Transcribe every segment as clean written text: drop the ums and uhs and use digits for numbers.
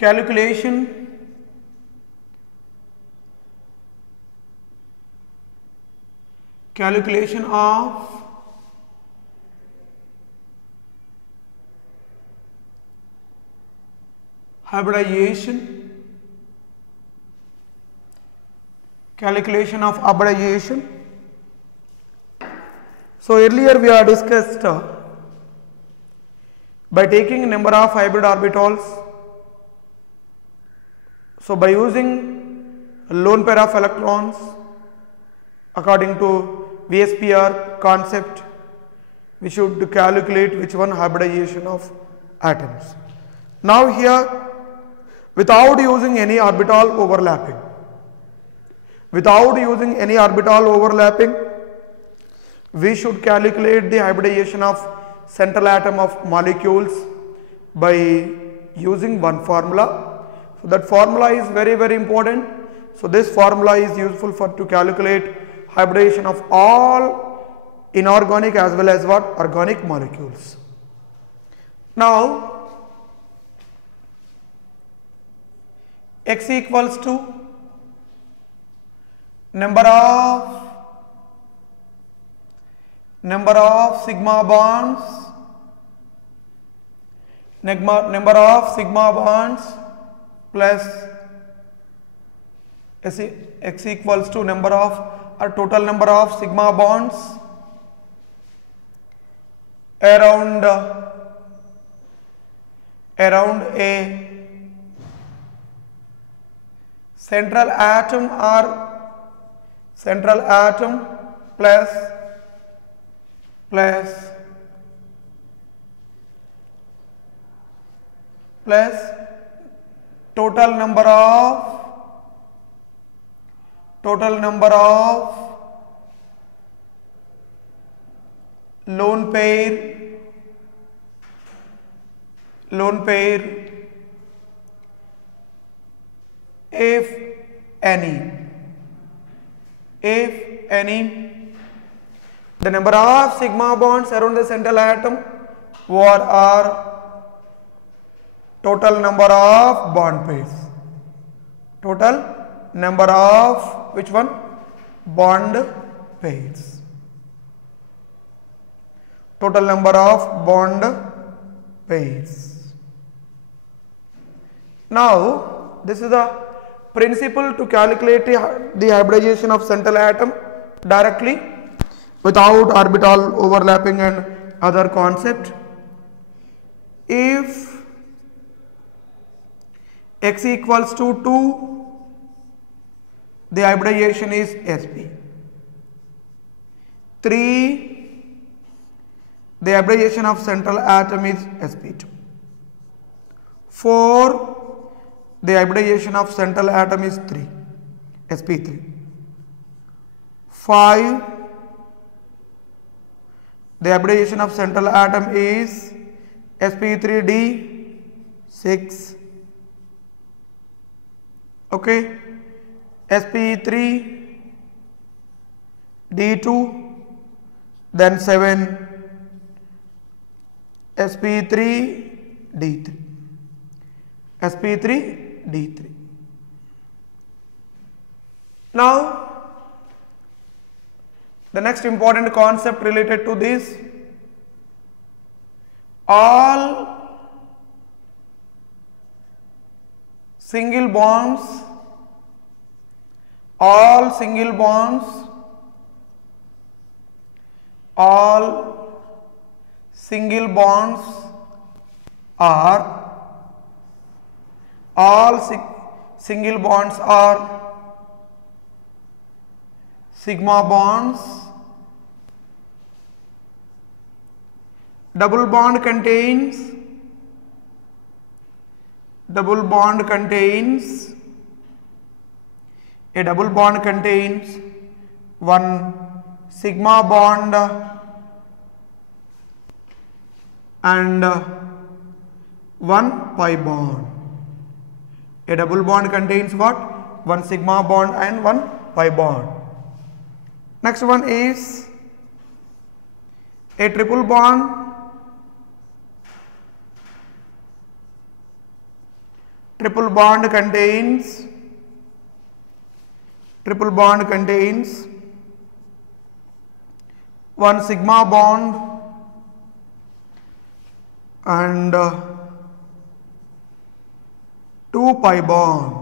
calculation of hybridization, So earlier we have discussed by taking number of hybrid orbitals, so by using lone pair of electrons according to VSPR concept, we should calculate which one hybridization of atoms. Now here, without using any orbital overlapping, we should calculate the hybridization of central atom of molecules by using one formula. So that formula is very important. So this formula is useful for to calculate hybridization of all inorganic as well as what organic molecules. Now X equals to number of sigma bonds, plus X equals to number of or total number of sigma bonds around a central atom plus total number of lone pair if any, the number of sigma bonds around the central atom are total number of bond pairs, which one? Bond pairs, total number of bond pairs. Now this is the principle to calculate the hybridization of central atom directly without orbital overlapping and other concept. If X equals to 2, the hybridization is sp. 3, the hybridization of central atom is sp2. 4, the hybridization of central atom is sp3. 5, the hybridization of central atom is sp3d. 6, okay, sp3 d2, then 7 sp3 d3, Now the next important concept related to this, all single bonds are sigma bonds. Double bond contains one sigma bond and one pi bond. A double bond contains what? One sigma bond and one pi bond. Next one is a triple bond triple bond contains one sigma bond and two pi bonds.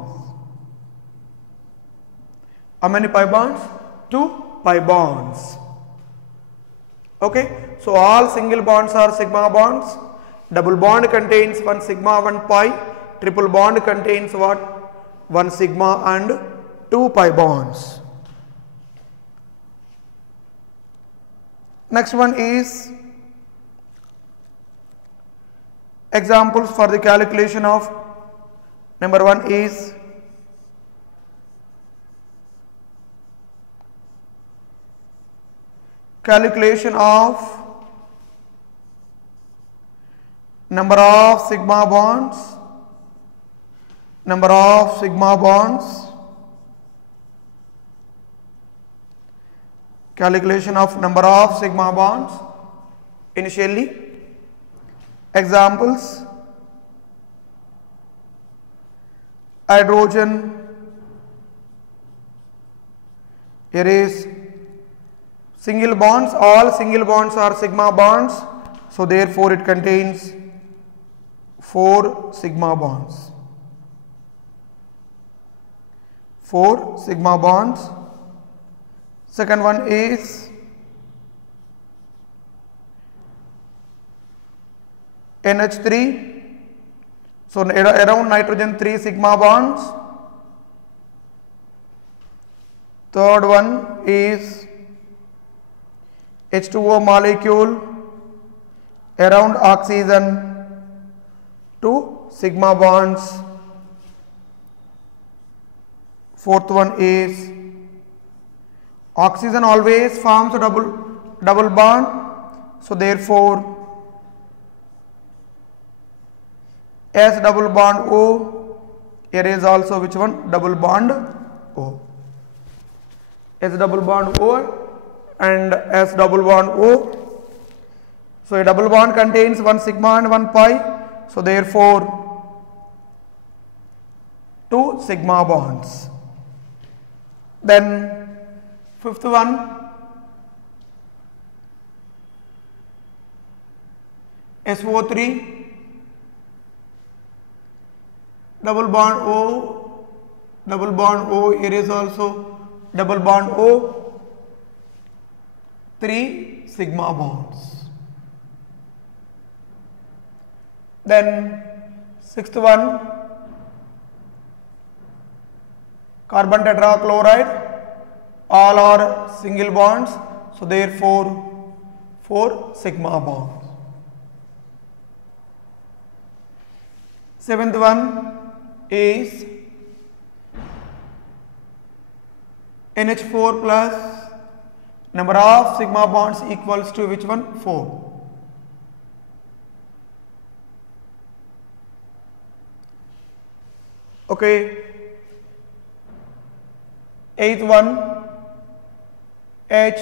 How many pi bonds? Two pi bonds. Okay, so all single bonds are sigma bonds. Double bond contains one sigma, one pi. Triple bond contains what? One sigma and two pi bonds. Next one is examples for the calculation of. Number one is calculation of number of sigma bonds, calculation of number of sigma bonds. Initially, examples: hydrogen, here is single bonds, all single bonds are sigma bonds, so therefore it contains 4 sigma bonds. 4 sigma bonds. Second one is NH3, so around nitrogen 3 sigma bonds. Third one is H2O molecule, around oxygen 2 sigma bonds. Fourth one is oxygen always forms a double bond, so therefore S double bond O, here is also which one? Double bond O. S double bond O and S double bond O. So a double bond contains one sigma and one pi, so therefore 2 sigma bonds. Then fifth one, SO3, double bond O, here is also double bond O, 3 sigma bonds. Then sixth one, carbon tetrachloride, all are single bonds, so therefore 4 sigma bonds. Seventh one is NH4 plus, number of sigma bonds equals to which one? 4. Okay. Eighth one, H,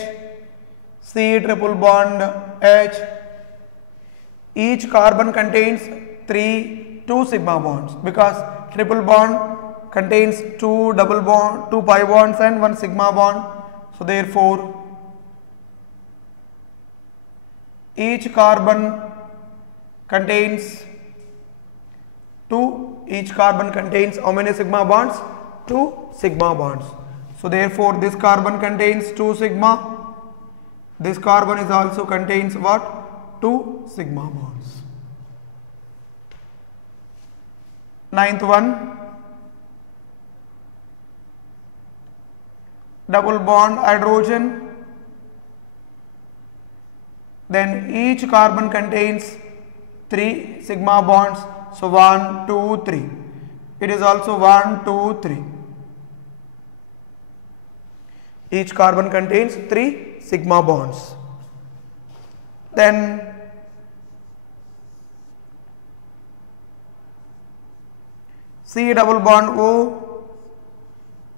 C triple bond H. Each carbon contains 2 sigma bonds, because triple bond contains 2 pi bonds and 1 sigma bond. So therefore each carbon contains how many sigma bonds? 2 sigma bonds. So therefore this carbon contains 2 sigma, this carbon is also contains what? 2 sigma bonds. Ninth one, double bond hydrogen, then each carbon contains 3 sigma bonds, so 1, 2, 3, it is also 1, 2, 3. Each carbon contains 3 sigma bonds. Then C double bond O,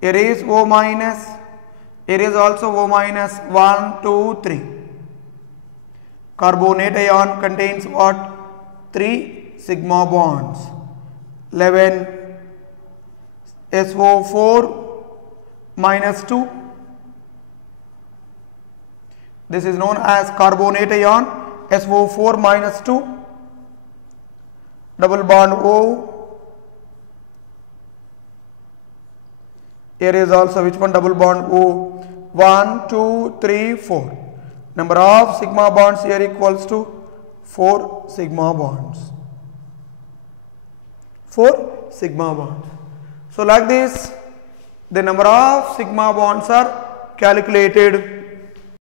here is O minus, here is also O minus, 1, 2, 3. Carbonate ion contains what? 3 sigma bonds, 11, SO4 minus 2. This is known as carbonate ion, SO4 minus 2. Double bond O. Here is also which one? Double bond O. 1, 2, 3, 4. Number of sigma bonds here equals to 4 sigma bonds. 4 sigma bonds. So like this, the number of sigma bonds are calculated.